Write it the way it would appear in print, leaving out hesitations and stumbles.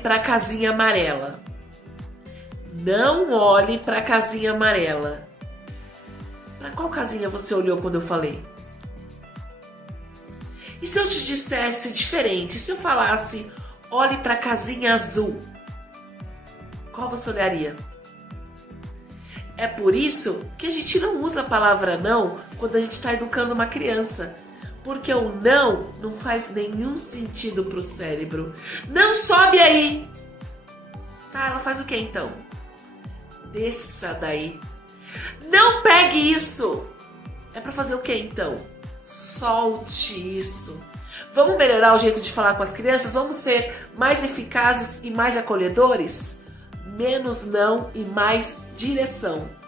para a casinha amarela. Não olhe para a casinha amarela. Para qual casinha você olhou quando eu falei? E se eu te dissesse diferente? Se eu falasse, olhe para a casinha azul, qual você olharia? É por isso que a gente não usa a palavra não quando a gente está educando uma criança. Porque o não faz nenhum sentido para o cérebro. Não sobe aí! Tá, ela faz o que então? Desça daí. Não pegue isso! É para fazer o que então? Solte isso. Vamos melhorar o jeito de falar com as crianças? Vamos ser mais eficazes e mais acolhedores? Menos não e mais direção.